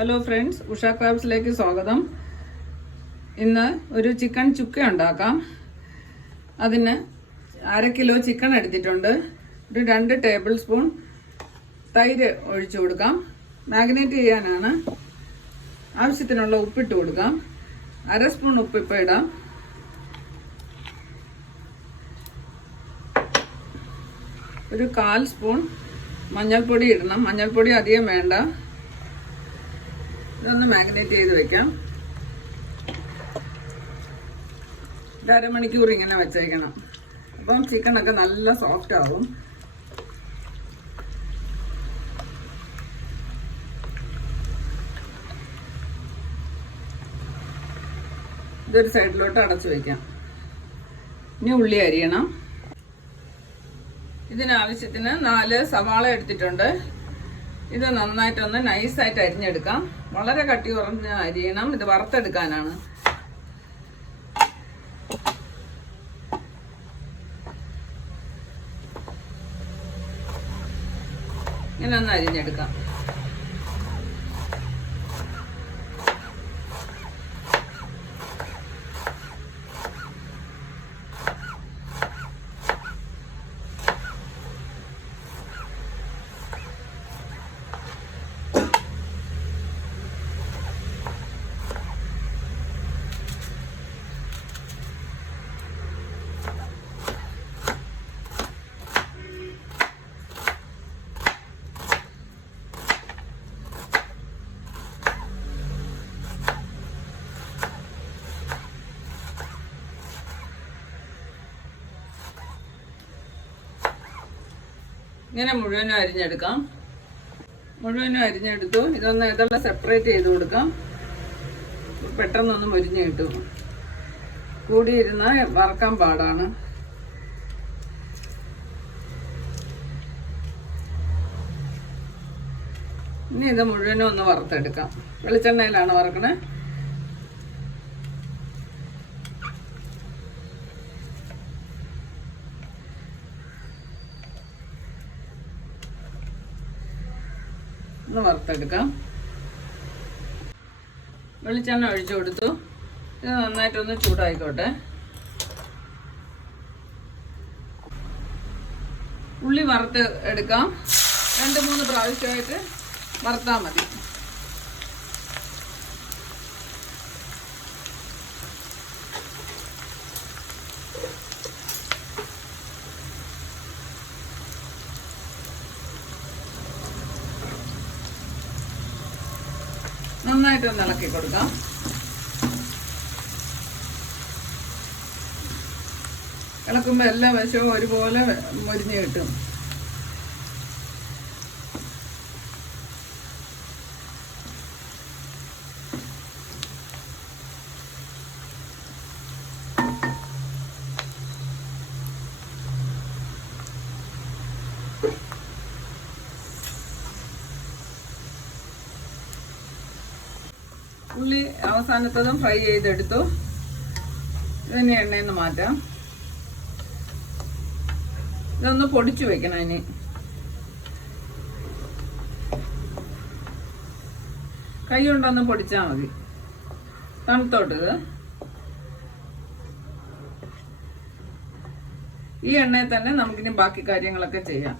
Hello friends, Usha ക്രാബ്സിലേക്ക് സ്വാഗതം. ഇന്ന് ഒരു ചിക്കൻ ചുക്ക ഉണ്ടാക്കാം. അതിന് 1/2 കിലോ ചിക്കൻ എടുത്തിട്ടുണ്ട്. ഒരു 2 ടേബിൾ സ്പൂൺ തൈര് ഒഴിച്ചു കൊടുക്കാം. മാഗ്നേറ്റ് ചെയ്യാനാണ്. ആവശ്യത്തിനുള്ള ഉപ്പിട്ട് കൊടുക്കാം. 1/2 സ്പൂൺ ഉപ്പ് ഇപ്പോൾ ഇടാം. ഒരു 1/4 സ്പൂൺ മഞ്ഞൾപ്പൊടി ഇടണം. മഞ്ഞൾപ്പൊടി അധികം വേണ്ട. ഇതൊന്ന് മാഗ്നേറ്റ് ചെയ്ത് വെക്കാം. ഒരു അരമണിക്കൂർ ഇങ്ങനെ വെച്ചേക്കണം. അപ്പം ചിക്കനൊക്കെ നല്ല സോഫ്റ്റ് ആവും. ഇതൊരു സൈഡിലോട്ട് അടച്ചു വയ്ക്കാം. ഇനി ഉള്ളി അരിയണം. ഇതിനാവശ്യത്തിന് 4 സവാള എടുത്തിട്ടുണ്ട്. ഇത് നന്നായിട്ടൊന്ന് നൈസായിട്ട് അരിഞ്ഞെടുക്കാം. വളരെ കട്ടി കുറഞ്ഞ് അരിയണം. ഇത് വറുത്തെടുക്കാനാണ്. ഇങ്ങനെ ഒന്ന് അരിഞ്ഞെടുക്കാം. ഇങ്ങനെ മുഴുവനും അരിഞ്ഞെടുക്കാം. മുഴുവനും അരിഞ്ഞെടുത്തു. ഇതൊന്ന് ഇതെല്ലാം സെപ്പറേറ്റ് ചെയ്ത് കൊടുക്കാം. പെട്ടെന്നൊന്ന് മുരിഞ്ഞ് കിട്ടും. കൂടിയിരുന്നാൽ വറക്കാൻ പാടാണ്. ഇനി ഇത് മുഴുവനും ഒന്ന് വറുത്തെടുക്കാം. വെളിച്ചെണ്ണയിലാണ് വറക്കണേ. ഒന്ന് വറുത്തെടുക്കാം. വെളിച്ചെണ്ണ ഒഴിച്ചു കൊടുത്തു. ഇത് നന്നായിട്ടൊന്ന് ചൂടായിക്കോട്ടെ. ഉള്ളി വറുത്ത് എടുക്കാം. 2-3 പ്രാവശ്യമായിട്ട് വറുത്താൽ മതി. നന്നായിട്ടൊന്ന് ഇളക്കി കൊടുക്കാം. ഇളക്കുമ്പോൾ എല്ലാ വശവും ഒരുപോലെ മൊരിഞ്ഞ് കിട്ടും. ഉള്ളി അവസാനത്തതും ഫ്രൈ ചെയ്തെടുത്തു. ഇതിനെ എണ്ണയിൽ നിന്ന് മാറ്റാം. ഇതൊന്ന് പൊടിച്ചു വെക്കണം. ഇനി കൈ കൊണ്ടൊന്ന് പൊടിച്ചാൽ മതി. തണുത്തോട്ടത് ഈ എണ്ണയിൽ തന്നെ നമുക്കിനി ബാക്കി കാര്യങ്ങളൊക്കെ ചെയ്യാം.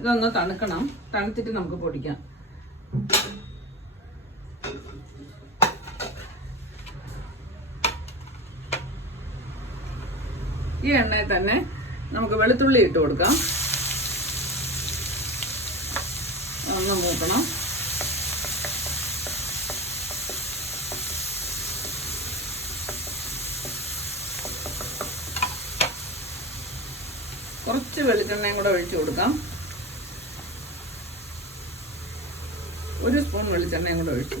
ഇതൊന്ന് തണുക്കണം. തണുത്തിട്ട് നമുക്ക് പൊടിക്കാം. ഈ എണ്ണയിൽ തന്നെ നമുക്ക് വെളുത്തുള്ളി ഇട്ട് കൊടുക്കാം. ഒന്ന് മൂക്കണം. കുറച്ച് വെളിച്ചെണ്ണയും കൂടെ ഒഴിച്ചു കൊടുക്കാം. 1 സ്പൂൺ വെളിച്ചെണ്ണയും കൂടെ ഒഴിച്ചു.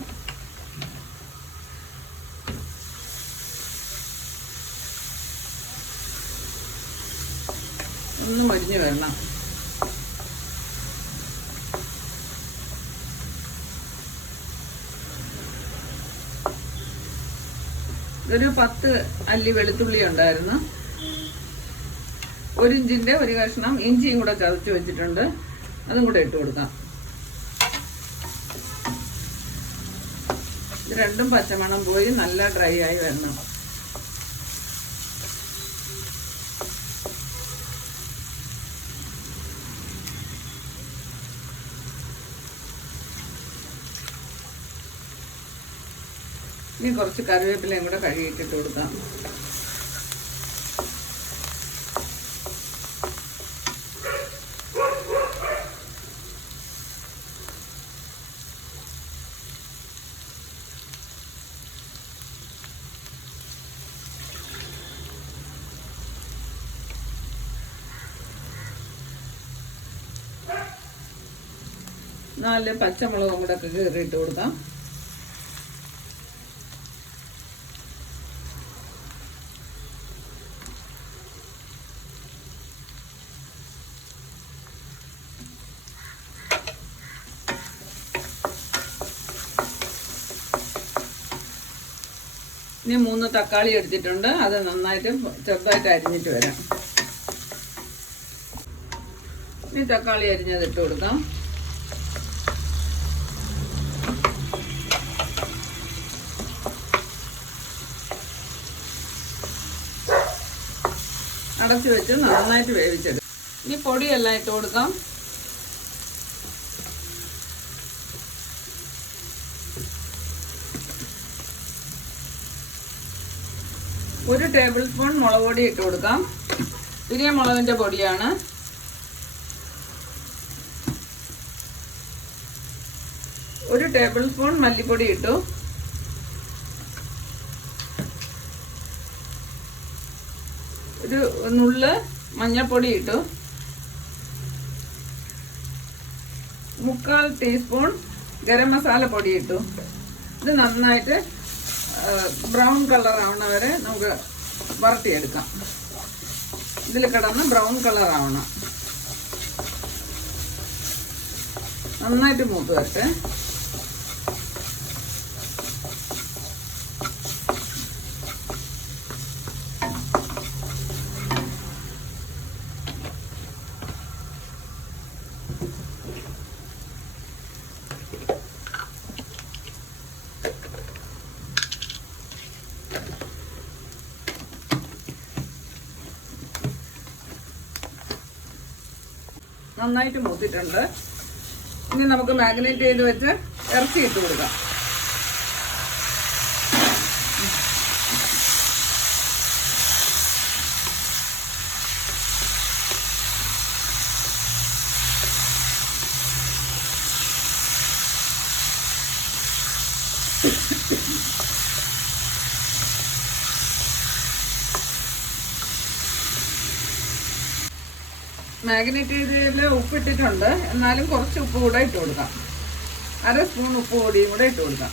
ഒന്ന് മരിഞ്ഞ് വരണം. ഒരു 10 അല്ലി വെളുത്തുള്ളി ഉണ്ടായിരുന്നു. 1 ഇഞ്ചിന്റെ ഒരു കഷ്ണം ഇഞ്ചിയും കൂടെ ചതച്ച് വെച്ചിട്ടുണ്ട്. അതും കൂടെ ഇട്ട് കൊടുക്കാം. ഇത് രണ്ടും പച്ചമണം പോയി നല്ല ഡ്രൈ ആയി വരണം. ഇനി കുറച്ച് കറിവേപ്പിലയും കൂടെ കഴുകിയിട്ടിട്ട് കൊടുക്കാം. നാല് പച്ചമുളകും കൂടെ ഒക്കെ കീറിയിട്ട് കൊടുക്കാം. ഇനി 3 തക്കാളി എടുത്തിട്ടുണ്ട്. അത് നന്നായിട്ട് ചെറുതായിട്ട് അരിഞ്ഞിട്ട് വരാം. ഇനി തക്കാളി അരിഞ്ഞത് ഇട്ട് കൊടുക്കാം. അടച്ചു വെച്ച് നന്നായിട്ട് വേവിച്ചെടുക്കും. ഇനി പൊടിയെല്ലാം ഇട്ട് കൊടുക്കാം. ഒരു ടേബിൾ സ്പൂൺ മുളക് പൊടി ഇട്ട് കൊടുക്കാം. പിരിയ മുളകിൻ്റെ പൊടിയാണ്. ഒരു ടേബിൾ സ്പൂൺ മല്ലിപ്പൊടി ഇട്ടു. ഒരു നുള്ള് മഞ്ഞൾപ്പൊടി ഇട്ടു. 1/4 ടീസ്പൂൺ ഗരം മസാല പൊടി ഇട്ടു. ഇത് നന്നായിട്ട് ബ്രൗൺ കളർ ആവണ വരെ നമുക്ക് വറുത്തിയെടുക്കാം. ഇതിൽ കിടന്ന് ബ്രൗൺ കളർ ആവണം. നന്നായിട്ട് മൂത്ത് വരട്ടെ. നന്നായിട്ട് മൂത്തിട്ടുണ്ട്. ഇനി നമുക്ക് മാഗ്നേറ്റ് ചെയ്ത് വെച്ച് ഇറച്ചി ഇട്ട് കൊടുക്കാം. മാഗ്നേറ്റ് ചെയ്തതിൽ ഉപ്പിട്ടിട്ടുണ്ട്. എന്നാലും കുറച്ച് ഉപ്പ് കൂടെ ഇട്ട് കൊടുക്കാം. 1/2 സ്പൂൺ ഉപ്പ് പൊടിയും കൂടെ ഇട്ട് കൊടുക്കാം.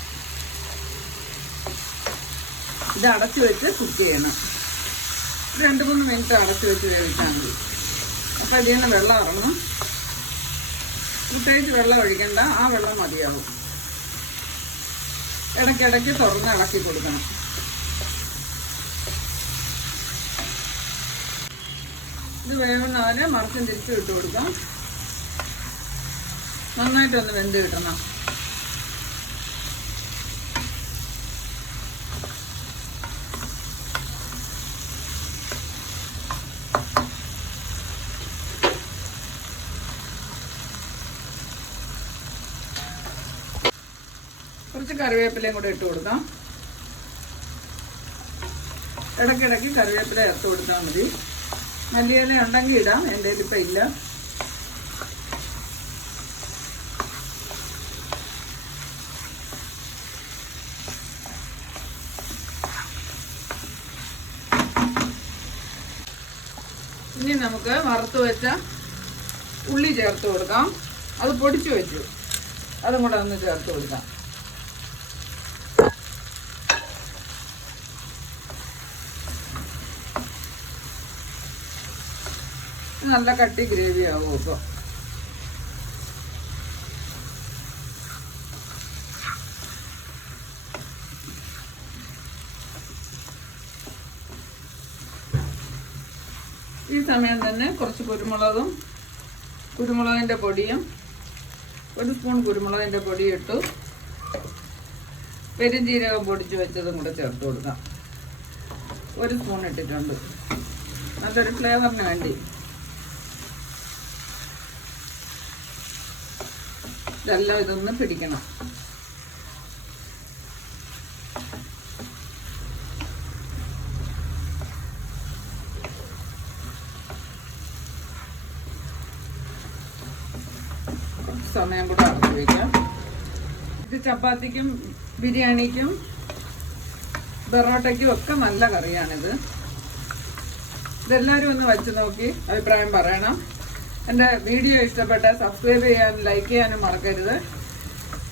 ഇത് അടച്ചു വെച്ച് കുക്ക് ചെയ്യണം. 2-3 മിനിറ്റ് അടച്ചു വെച്ച് വേവിച്ചാൽ മതി. അപ്പം ഇതിൽ നിന്ന് വെള്ളം ഇറങ്ങും. പ്രത്യേകിച്ച് വെള്ളം ഒഴിക്കണ്ട, ആ വെള്ളം മതിയാവും. ഇടയ്ക്കിടയ്ക്ക് തുറന്ന് ഇളക്കി കൊടുക്കണം. ഇത് വേവുന്നവരെ മറിച്ചും തിരിച്ചും ഇട്ട് കൊടുക്കാം. നന്നായിട്ടൊന്ന് വെന്ത് കിട്ടണം. കുറച്ച് കറിവേപ്പിലയും കൂടെ ഇട്ട് കൊടുക്കാം. ഇടയ്ക്കിടയ്ക്ക് കറിവേപ്പില ചേർത്ത് കൊടുത്താൽ മതി. മല്ലിയില ഉണ്ടെങ്കിൽ ഇടാം, എൻ്റെ ഇപ്പം ഇല്ല. ഇനി നമുക്ക് വറുത്ത് വെച്ച ഉള്ളി ചേർത്ത് കൊടുക്കാം. അത് പൊടിച്ചു വെച്ചു, അതും കൂടെ ഒന്ന് ചേർത്ത് കൊടുക്കാം. നല്ല കട്ടി ഗ്രേവി ആവും. ഇപ്പോൾ ഈ സമയം തന്നെ കുറച്ച് കുരുമുളകിൻ്റെ പൊടിയും 1 സ്പൂൺ കുരുമുളകിൻ്റെ പൊടി ഇട്ടു. പെരുംജീരകം പൊടിച്ച് വെച്ചതും കൂടെ ചേർത്ത് കൊടുക്കാം. 1 സ്പൂൺ ഇട്ടിട്ടുണ്ട്, നല്ലൊരു ഫ്ലേവറിന് വേണ്ടി. ഇതെല്ലാം ഇതൊന്ന് പിടിക്കണം. സമയം കൂടെ അടച്ചു വയ്ക്കാം. ഇത് ചപ്പാത്തിക്കും ബിരിയാണിക്കും പൊറോട്ടയ്ക്കും ഒക്കെ നല്ല കറിയാണിത്. ഇതെല്ലാവരും ഒന്ന് വെച്ച് നോക്കി അഭിപ്രായം പറയണം. എൻ്റെ വീഡിയോ ഇഷ്ടപ്പെട്ടാൽ സബ്സ്ക്രൈബ് ചെയ്യാനും ലൈക്ക് ചെയ്യാനും മറക്കരുത്.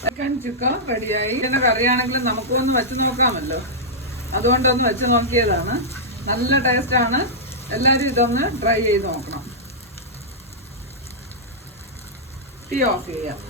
ചിക്കൻ ചുക്ക റെഡിയായി. ഇതിൻ്റെ കറിയാണെങ്കിലും നമുക്കൊന്ന് വെച്ച് നോക്കാമല്ലോ, അതുകൊണ്ടൊന്ന് വെച്ച് നോക്കിയതാണ്. നല്ല ടേസ്റ്റാണ്. എല്ലാവരും ഇതൊന്ന് ട്രൈ ചെയ്ത് നോക്കണം. തീ ഓഫ് ചെയ്യാം.